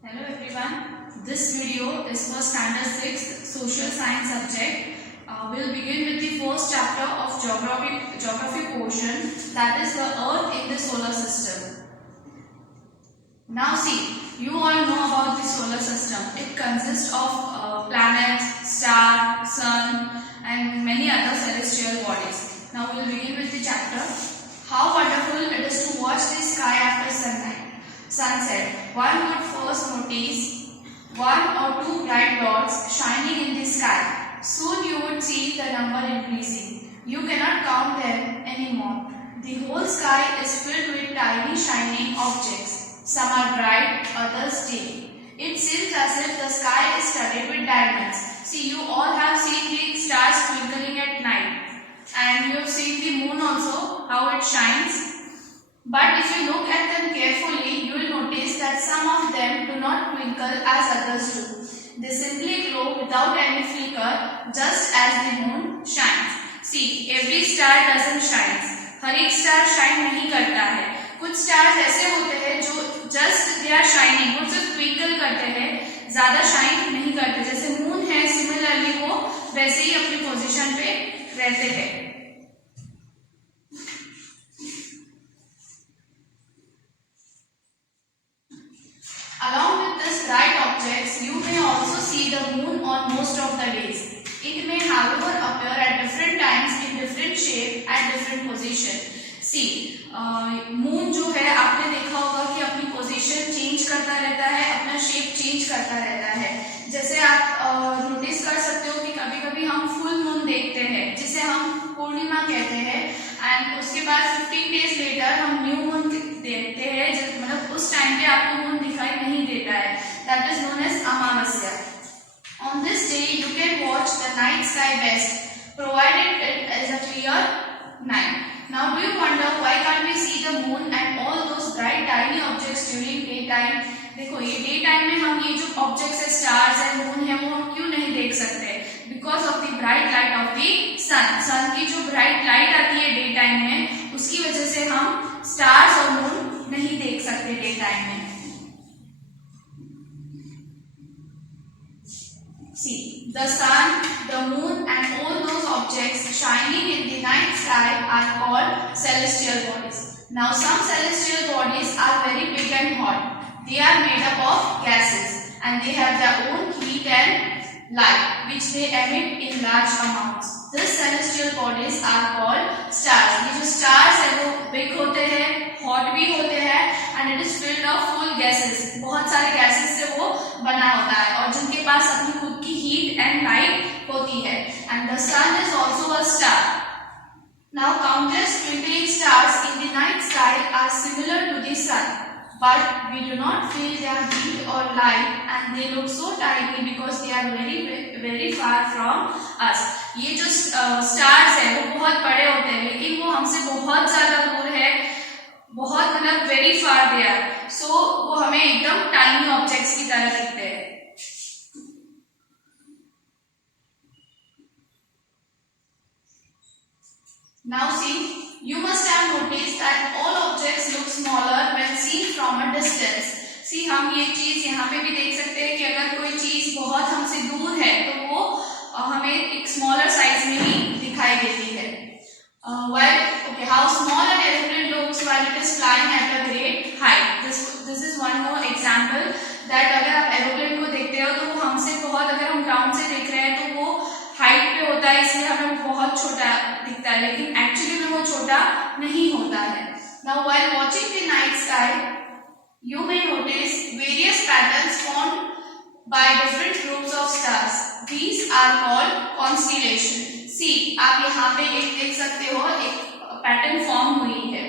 Hello everyone. This video is for standard 6th social science subject. We'll begin with the first chapter of geography portion, that is the earth in the solar system. Now see, you all know about the solar system. It consists of planets, star, sun and many other celestial bodies. Now we'll begin with the chapter. How wonderful it is to watch the sky after sunset. One would first notice one or two bright dots shining in the sky. Soon you would see the number increasing. You cannot count them anymore. The whole sky is filled with tiny shining objects. Some are bright, others dim. It seems as if the sky is studded with diamonds. See, you all have seen the stars twinkling at night. And you have seen the moon also, how it shines. But if you look at them carefully, you will notice that some of them do not twinkle as others do. They simply glow without any flicker, just as the moon shines. See, every star doesn't shine. हर एक star shine नहीं करता है. कुछ stars ऐसे होते हैं जो just they are shining, वो सिर्फ ट्विंकल करते हैं, ज्यादा शाइन नहीं करते. जैसे मून है, सिमिलरली वो वैसे ही अपनी पोजीशन पे रहते हैं. Along with these bright objects, you may also see the moon on most of the days. It may, however, appear at different times in different shape at different position. See, moon जो है आपने देखा होगा कि अपनी position change करता रहता है, अपना शेप चेंज करता रहता है. जैसे आप नोटिस कर सकते हो कि कभी-कभी हम फुल मून देखते हैं, जिसे हम पूर्णिमा कहते हैं, एंड उसके बाद 15 डेज लेटर हम न्यू मून देखते हैं. मतलब उस टाइम पे आपको मून दिखाई नहीं देता है. That is known as Amavasya. On this day, you can watch the night sky best, provided it is a clear night. Now, do you wonder why can't we see the moon and all those bright tiny objects during daytime? देखो, ये day time में हम ये जो objects है, stars है, moon है, वो हम क्यों नहीं देख सकते? Because of the bright light of the sun. Sun की जो ब्राइट लाइट आती है डे टाइम में, उसकी वजह से हम स्टार्स और मून नहीं देख सकते डे टाइम में. See, the sun, the moon and all those objects shining in the night sky are called celestial bodies. Now some celestial bodies are very big and hot. They are made up of gases and they have their own heat and light which they emit in large amounts. These celestial bodies are called stars. ये जो stars है वो big होते हैं, hot भी होते हैं and it is filled of full gases. बहुत सारे gases से वो बना होता है और जिनके पास अपनी खुद की heat and light होती है. And the sun is also a star. Now countless twinkling stars in the night sky are similar to the sun, but we do not feel their heat or light and they look so tiny because they are very far from us. ये जो stars है वो बहुत बड़े होते हैं लेकिन वो हमसे बहुत ज्यादा दूर है, बहुत मतलब very far they are. So वो हमें एकदम tiny objects की तरह दिखते हैं. Now see, you must have noticed that all objects look smaller when seen from a distance. See, हम ये चीज यहाँ पे भी देख सकते हैं कि अगर कोई चीज बहुत हमसे दूर है तो वो हमें एक स्मॉलर साइज में ही दिखाई देती है. How small an aeroplane looks while it is flying at a great height. This is one more example that अगर आप एरोप्लेन को देखते हो तो वो हमसे बहुत, अगर हम ग्राउंड से देख रहे हैं तो वो हाइट पे होता है इसलिए हमें बहुत छोटा दिखता है, लेकिन एक्चुअली में वो छोटा नहीं होता है. Now while watching the night sky, you may notice various patterns formed by different groups of stars. These are called constellation. See, आप यहाँ पे एक देख सकते हो, एक पैटर्न फॉर्म हुई है.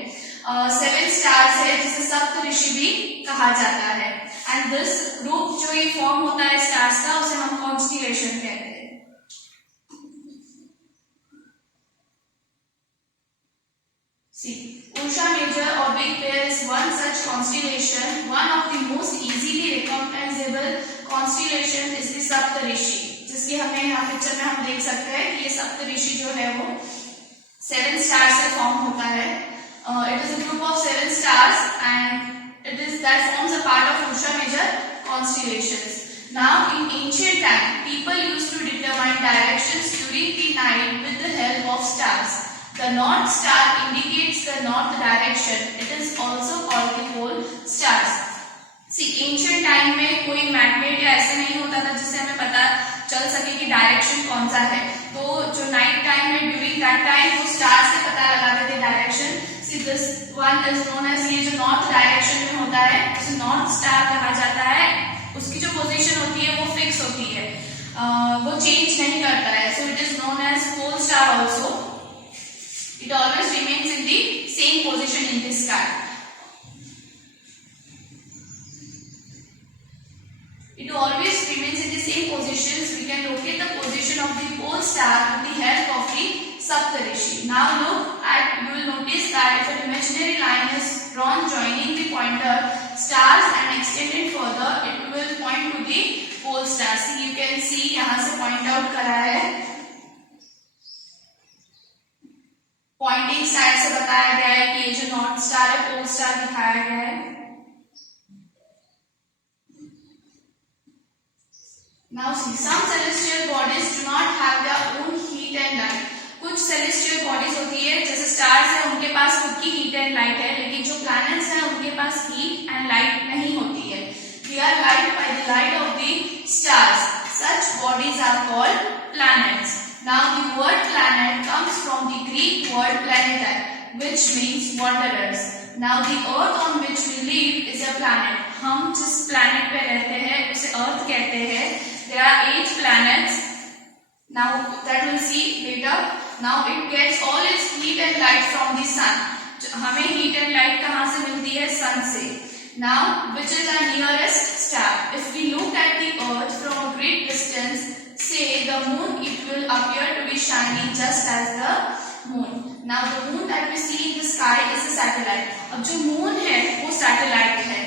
7 स्टार्स है जिसे सप्तऋषि भी कहा जाता है. एंड दिस ग्रुप जो ये फॉर्म होता है स्टार्स का, उसे हम कॉन्स्टिलेशन कहते हैं. See, Ursa Major or Big Bear is one such constellation. One of the most easily recognizable constellation is the Saptarishi, जिसकी हमें यहाँ पिक्चर में हम देख सकते हैं कि ये सप्तऋषि जो है वो 7 स्टार से फॉर्म होता है. It is a group of 7 stars and it is that forms a part of Ursa Major constellations. Now in ancient time, people used to determine directions during the night with the help of stars. The North Star indicates the north direction. It is also called the pole stars. See, ancient time में कोई magnet या ऐसे नहीं होता था जिससे हमें पता चल सके कि डायरेक्शन कौन सा है. तो जो नाइट टाइम है, ड्यूरिंग दैट टाइम वो स्टार से पता लगाते थे डायरेक्शन. See this one is known as, ये जो नॉर्थ डायरेक्शन में होता है उसे नॉर्थ स्टार कहा जाता है. उसकी जो पोजीशन होती है वो फिक्स होती है, वो चेंज नहीं करता है. So it is known as pole star also. It always remains in the same position in the sky. It always remains in the same positions. We can locate the position of the pole star with the help of the Saptarishi. Now look at, you will notice that if an imaginary line is drawn joining the pointer stars and extended further, it will point to the pole star. See, you can see यहाँ से point out करा है. Poynting side से बताया गया है कि ये जो नॉर्थ स्टार है पोल स्टार दिखाया गया है. Now see, some celestial bodies do not have their own heat and light. कुछ celestial bodies होती है जैसे स्टार्स है, उनके पास खुद की heat and light है, लेकिन जो planets हैं उनके पास heat and light नहीं होती है. They are light by the light of the stars. Such bodies are called planets. Now the word planet comes from the Greek word planetai, which means wanderers. Now the earth on which we live is a planet. हम जिस planet पे रहते हैं उसे earth कहते हैं. There are 8 planets. Now that we'll see later. Now it gets all its heat and light from the sun. हमें heat and light कहाँ से मिलती है? sun से. Now which is our nearest star? If we look at the earth from a great distance, say the moon, it will appear to be shining just as the moon. Now the moon that we see in the sky is a satellite. अब जो moon है वो satellite है.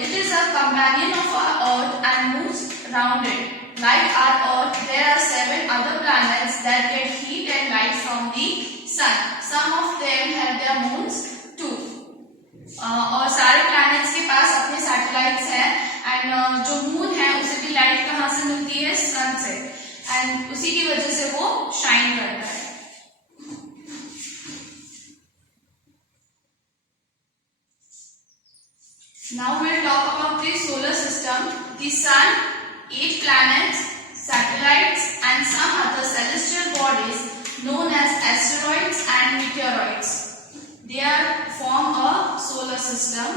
It is a companion of our earth and moves around it. Like our earth, there are 7 other planets that get heat and light from the sun. Some of them have their moons too. और सारे planets के पास अपने satellites हैं. And जो moon है उसे भी light कहाँ से मिलती है? सन से. एंड उसी की वजह से वो शाइन करता है. Now we will talk about the solar system. The sun, 8 planets, satellites and some other celestial bodies known as asteroids and meteoroids. They form a solar system.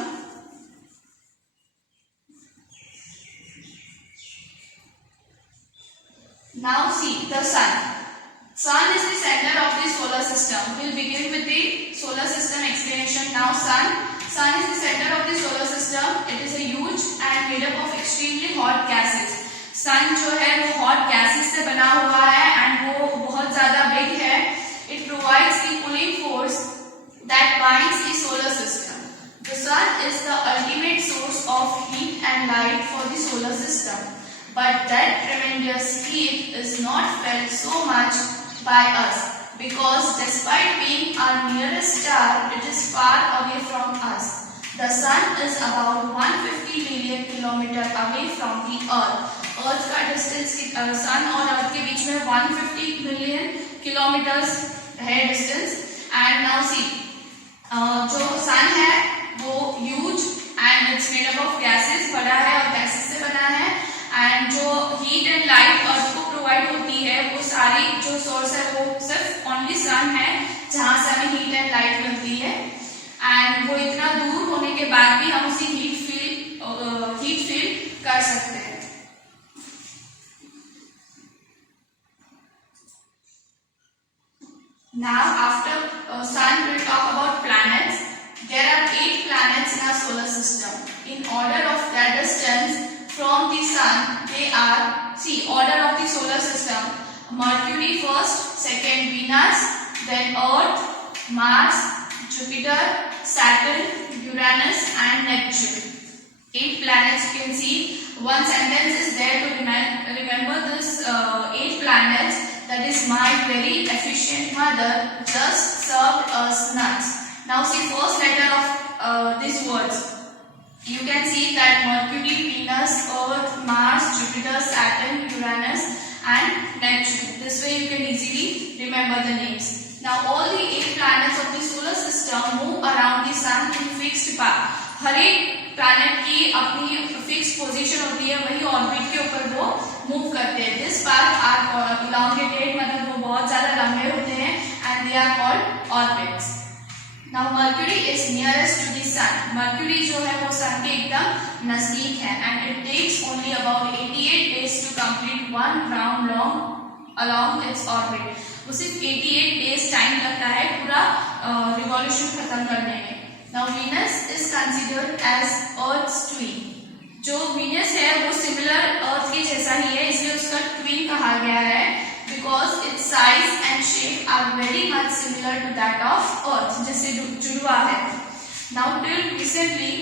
Now see the sun. Sun is the center of the solar system. We'll begin with the solar system explanation. Now sun is the center of the solar system. It is a huge and made up of extremely hot gases. Sun जो है वो hot gases से बना हुआ है and वो बहुत ज़्यादा big है. It provides the pulling force that binds the solar system. The sun is the ultimate source of heat and light for the solar system. But that tremendous heat is not felt so much by us because despite being our nearest star, it is far away from us. The sun is about 150 million kilometers away from the earth. Earth का distance, sun और earth के बीच में 150 million kilometers है distance. And now see, जो sun है वो huge and it's made up of gases, बड़ा है और gases से बना है. एंड जो हीट एंड लाइट अर्थ को प्रोवाइड होती है वो सारी जो सोर्स है वो सिर्फ ओनली सन है जहां से हमें हीट एंड लाइट मिलती है. एंड वो इतना दूर होने के बाद भी हम उसी हीट फील कर सकते हैं. Now after sun we'll talk about planets. There are 8 planets in our solar system. In order of their distance from the sun, they are, see, order of the solar system: Mercury first, second Venus, then Earth, Mars, Jupiter, Saturn, Uranus and Neptune. 8 planets you can see. One sentence is there to remember this 8 planets. That is, my very efficient mother just served us nuts. Now see first letter of these words. You can see that Mercury, Venus, Earth, Mars, Jupiter, Saturn, Uranus and Neptune. This way you can easily remember the names. Now all the 8 planets of the solar system move around the sun in fixed path. हर एक planet की अपनी fixed position होती है, वही orbit के ऊपर वो move करते हैं. This path are elongated, मतलब वो बहुत ज़्यादा लंबे होते हैं and they are called orbits. Now Mercury is nearest to the sun. Mercury जो है वो sun के एकदम नजदीक है and it takes only about 88 days to complete one round along its orbit. वो सिर्फ 88 days टाइम लगता है पूरा रिवॉल्यूशन खत्म करने में. Now Venus is considered as Earth's twin. जो Venus है वो सिमिलर अर्थ के जैसा ही है, इसलिए उसका ट्विन कहा गया है because its size and shape are very much similar to that of Earth, जैसे जुड़वा है. Now till recently,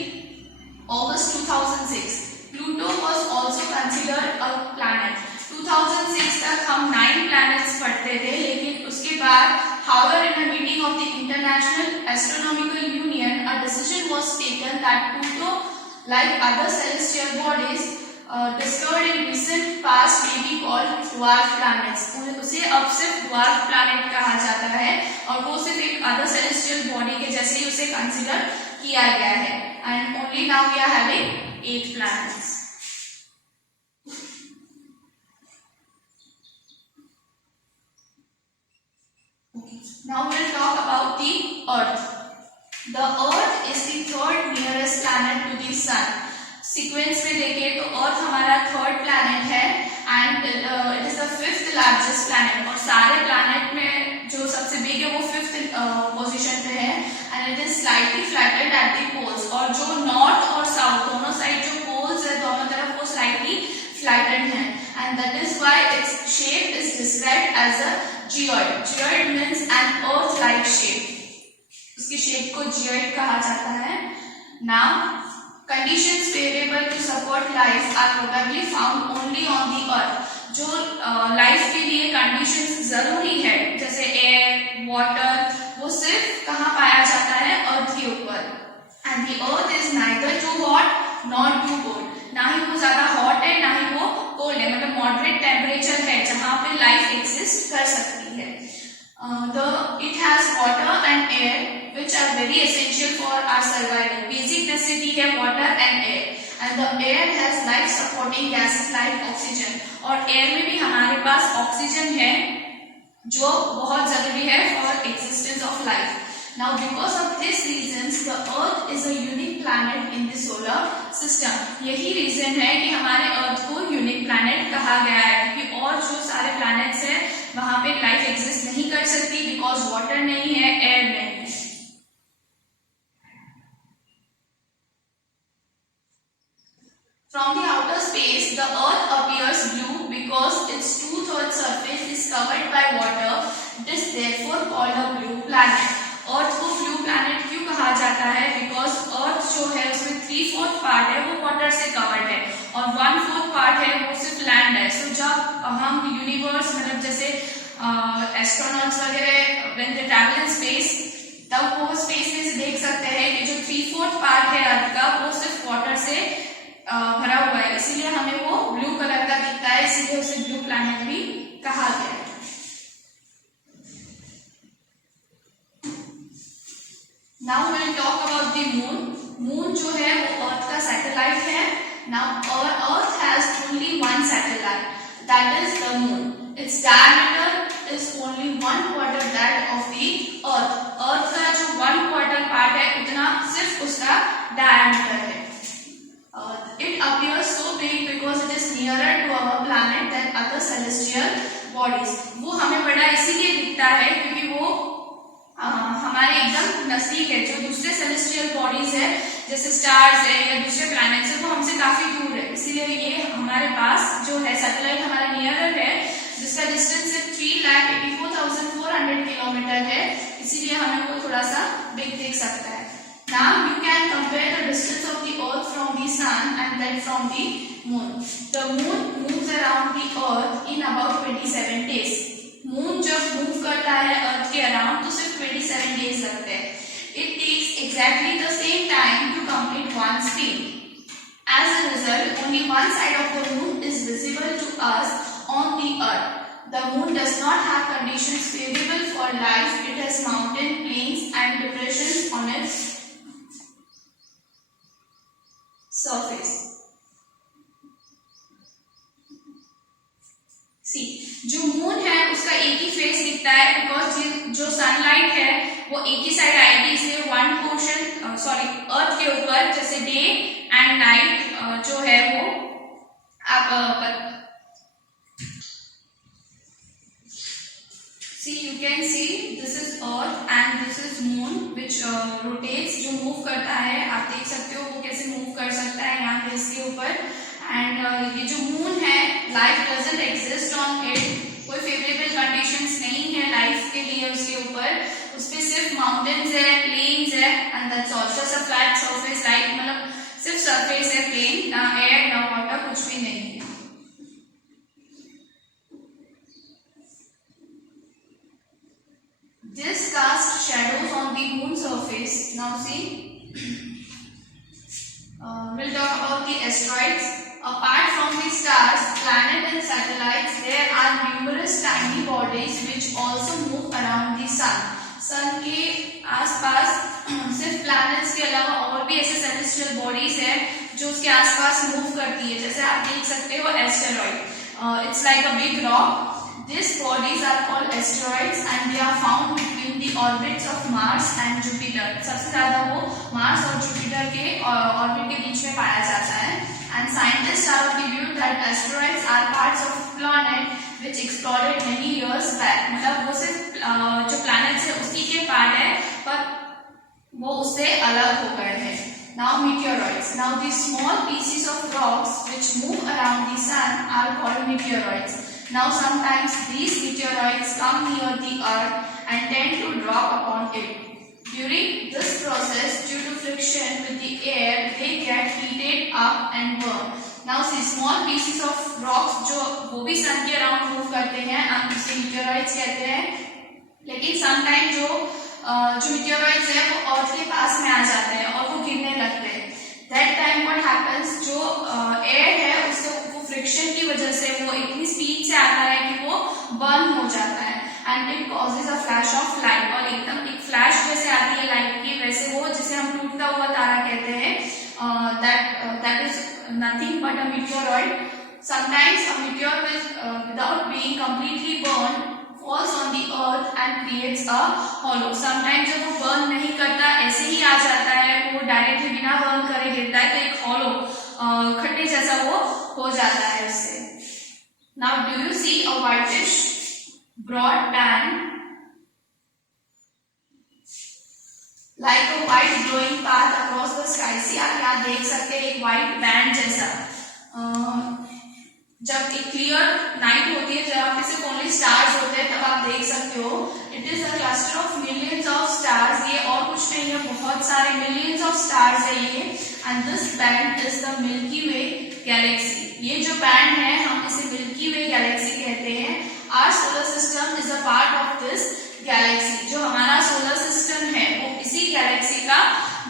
August 2006, Pluto was also considered a planet. 2006 तक हम 9 planets पढ़ते थे, लेकिन उसके बाद however in a meeting of the International Astronomical Union, a decision was taken that Pluto, like other celestial bodies, discovered in recent past may be called dwarf planets. उसे अब सिर्फ dwarf planet कहा जाता है और वो सिर्फ एक other celestial body के जैसे ही उसे consider किया गया है. And only now we are having 8 planets. Okay. Now we will talk about the Earth. The Earth is the third nearest planet to the Sun. Sequence में देखें तो अर्थ हमारा थर्ड प्लैनेट है and it is the 5th largest planet और सारे planet में जो सबसे बिग है वो 5th पोजीशन पे है and it is slightly flatted at the poles और जो नॉर्थ और साउथ दोनों साइड जो पोल्स है दोनों तरफ वो स्लाइटली फ्लैटेड है and that is why its shape is described as a geoid. Geoid means an earth like shape. उसकी शेप को जियोइड कहा जाता है. Now conditions favorable to support life are probably found only on the earth. जो life के लिए conditions जरूरी है जैसे एयर, वाटर, वो सिर्फ कहाँ पाया जाता है? अर्थ के ऊपर. And the earth is neither too hot not too cold. ना ही वो ज्यादा हॉट है ना ही वो कोल्ड है, मतलब मॉडरेट टेम्परेचर है जहाँ पे लाइफ एग्जिस्ट कर सकती है. It has water and air which are very essential for our survival. Basic necessity है water and air and the air has life supporting gases like oxygen. और air में भी हमारे पास ऑक्सीजन है जो बहुत जरूरी है for existence of life. Now because of this reasons the earth is a unique planet in the solar system. यही रीजन है कि हमारे अर्थ को यूनिक प्लैनेट कहा गया है क्योंकि और जो सारे प्लैनेट्स हैं वहां पे लाइफ एग्जिस्ट नहीं कर सकती बिकॉज वाटर नहीं है, एयर नहीं है. From the outer space, the earth appears blue because its 2/3 surface is covered by water. It is therefore called a blue planet. अर्थ को ब्लू प्लैनेट क्यों कहा जाता है? बिकॉज अर्थ जो है उसमें 3/4 पार्ट है वो वाटर से कवर्ड है और 1/4 पार्ट है वो सिर्फ लैंड है. सो जब हम यूनिवर्स मतलब जैसे एस्ट्रोनॉट्स वगैरह when they travel in space तब वो स्पेस में से देख सकते हैं कि जो 3/4 पार्ट है अर्थ का वो सिर्फ वाटर से भरा हुआ है, इसीलिए हमें वो ब्लू कलर का दिखता है, इसीलिए उसे ब्लू प्लैनेट भी कहा गया है. Now we will talk about the moon. Moon जो है वो अर्थ का सैटेलाइट है. Now our earth has only one satellite, that is the moon. Its diameter is only 1/4 that of the earth. अर्थ का जो 1/4 पार्ट है उतना सिर्फ उसका डायमीटर है. It appears so big because it is nearer to our planet than other celestial bodies. वो हमें बड़ा इसीलिए दिखता है क्योंकि वो हमारे एकदम नजदीक है. जो दूसरे सेलेस्टियल बॉडीज है जैसे स्टार्स है या दूसरे प्लैनेट्स है वो हमसे काफी दूर है, इसीलिए ये हमारे पास जो है सैटेलाइट हमारा नियरर है जिसका डिस्टेंस 3,84,400 किलोमीटर है, इसीलिए हमें वो थोड़ा सा बिग दिख सकता है. Now you can compare the distance of the earth from the sun and then from the moon. The moon moves around the earth in about 27 days. Moon जब मूव करता है अर्थ के अराउंड तो सिर्फ 27 days लगते हैं. It takes exactly the same time to complete one spin. As a result, only one side of the moon is visible to us on the earth. The moon does not have conditions favorable for life. It has mountain, plains and depressions on its surface. See, जो moon है उसका एक ही face दिखता है because जो sunlight है वो एक ही साइड आएगी, इसलिए वन पोर्शन अर्थ के ऊपर जैसे डे एंड नाइट जो है वो आप see you can see this is earth and this is moon which rotates, जो मूव करता है आप देख सकते हो वो कैसे मूव कर सकता है यहाँ पे इसके ऊपर। एंड ये जो मून है life doesn't exist on it, कोई फेवरेबल कंडीशंस नहीं है लाइफ के लिए उसके ऊपर, उस पे सिर्फ माउंटेन्स है, प्लेन्स है and that's all, just a flat surface like मतलब सिर्फ सरफेस है, प्लेन, ना एयर ना वाटर, कुछ भी नहीं है। This casts shadows on the moon surface. Now see, we'll talk about the asteroids. Apart from the stars, planets and satellites, there are numerous tiny bodies which also move around the sun. sun के आसपास सिर्फ planets के अलावा और भी ऐसे celestial bodies है जो उसके आसपास move करती है, जैसे आप देख सकते हो asteroid. It's like a big rock. These bodies are called asteroids and they are found between the orbits of Mars and Jupiter. सबसे ज़्यादा वो Mars और Jupiter के orbit के बीच में पाया जाता है. And scientists are of the view that asteroids are parts of planet which exploded many years back. मतलब वो सिर्फ जो planets है उसी के पार्ट है पर वो उससे अलग हो गए हैं. Now meteoroids. Now these small pieces of rocks which move around the sun are called meteoroids. Now sometimes these meteoroids come near the earth and tend to drop upon it. During this process, due to friction with the air, they get heated up and burn. Now see small pieces of rocks जो वो भी sun के around move करते हैं, हम उसे meteoroids कहते हैं, लेकिन sometimes जो meteoroids है वो earth के पास में आ जाते हैं और वो गिरने लगते हैं. That time what happens, जो air है उससे फ्रिक्शन की वजह से वो इतनी स्पीड से आता है कि वो बर्न हो जाता है and it causes a flash of light, और एकदम एक फ्लैश जैसे आती है लाइट की वैसे वो जिसे हम टूटता हुआ तारा कहते हैं, that is nothing but a meteoroid. Sometimes a meteor without being completely burned falls on the earth and creates a hollow. Sometimes जब वो बर्न नहीं करता ऐसे ही आ जाता है, वो डायरेक्टली बिना बर्न करे गिरता है तो एक hollow खड्डे जैसा वो हो जाता है उससे. Now do you see a whitish broad band like a white glowing path across the sky? See आप यहाँ देख सकते हैं एक white band जैसा. जब एक क्लियर नाइट होती है जहाँ पे सिर्फ ओनली स्टार्स होते हैं तब आप देख सकते हो. It is a cluster of millions of stars, ये और कुछ नहीं है, बहुत सारे मिलियंस ऑफ स्टार्स है ये. And this band is the milky way Galaxy. ये जो बैंड है हम इसे मिल्की वे गैलेक्सी कहते हैं. Our solar system is a part of this galaxy. जो हमारा सोलर सिस्टम है वो इसी गैलेक्सी का,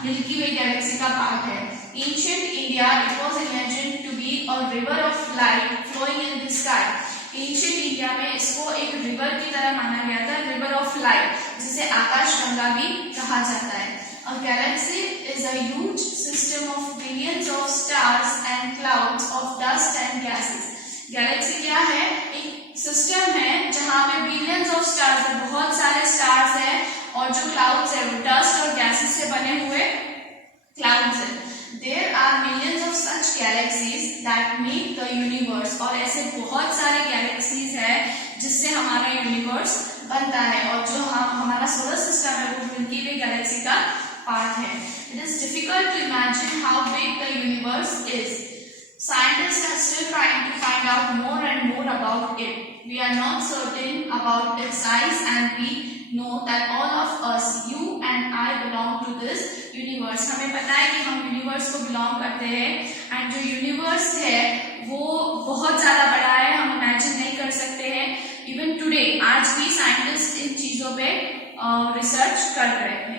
मिल्की वे गैलेक्सी का पार्ट है. Ancient India, it was imagined to be a river of light flowing in the sky. Ancient India में इसको एक river की तरह माना गया था, river of light, जिसे आकाश गंगा भी कहा जाता है. A galaxy is a huge system of billions of stars and clouds of dust and gases. Galaxy क्या है? एक सिस्टम है जहाँ पे billions of stars है, बहुत सारे stars है और जो clouds है वो dust और gases से बने हुए clouds है. There are millions of such galaxies that make the universe. और ऐसे बहुत सारे galaxies है जिससे हमारा यूनिवर्स बनता है और जो हमारा सोलर सिस्टम है वो मिल्की वे गैलेक्सी का पार्ट है. It is difficult to imagine how big the universe is. Scientists are still trying to find out more and more about it. We are not certain about its size and we know that all of us, you and I, belong to this universe. हमें पता है कि हम universe को belong करते हैं and जो universe है वो बहुत ज़्यादा बड़ा है, हम इमेजिन नहीं कर सकते हैं. इवन टुडे आज भी साइंटिस्ट इन चीज़ों पे रिसर्च कर रहे हैं.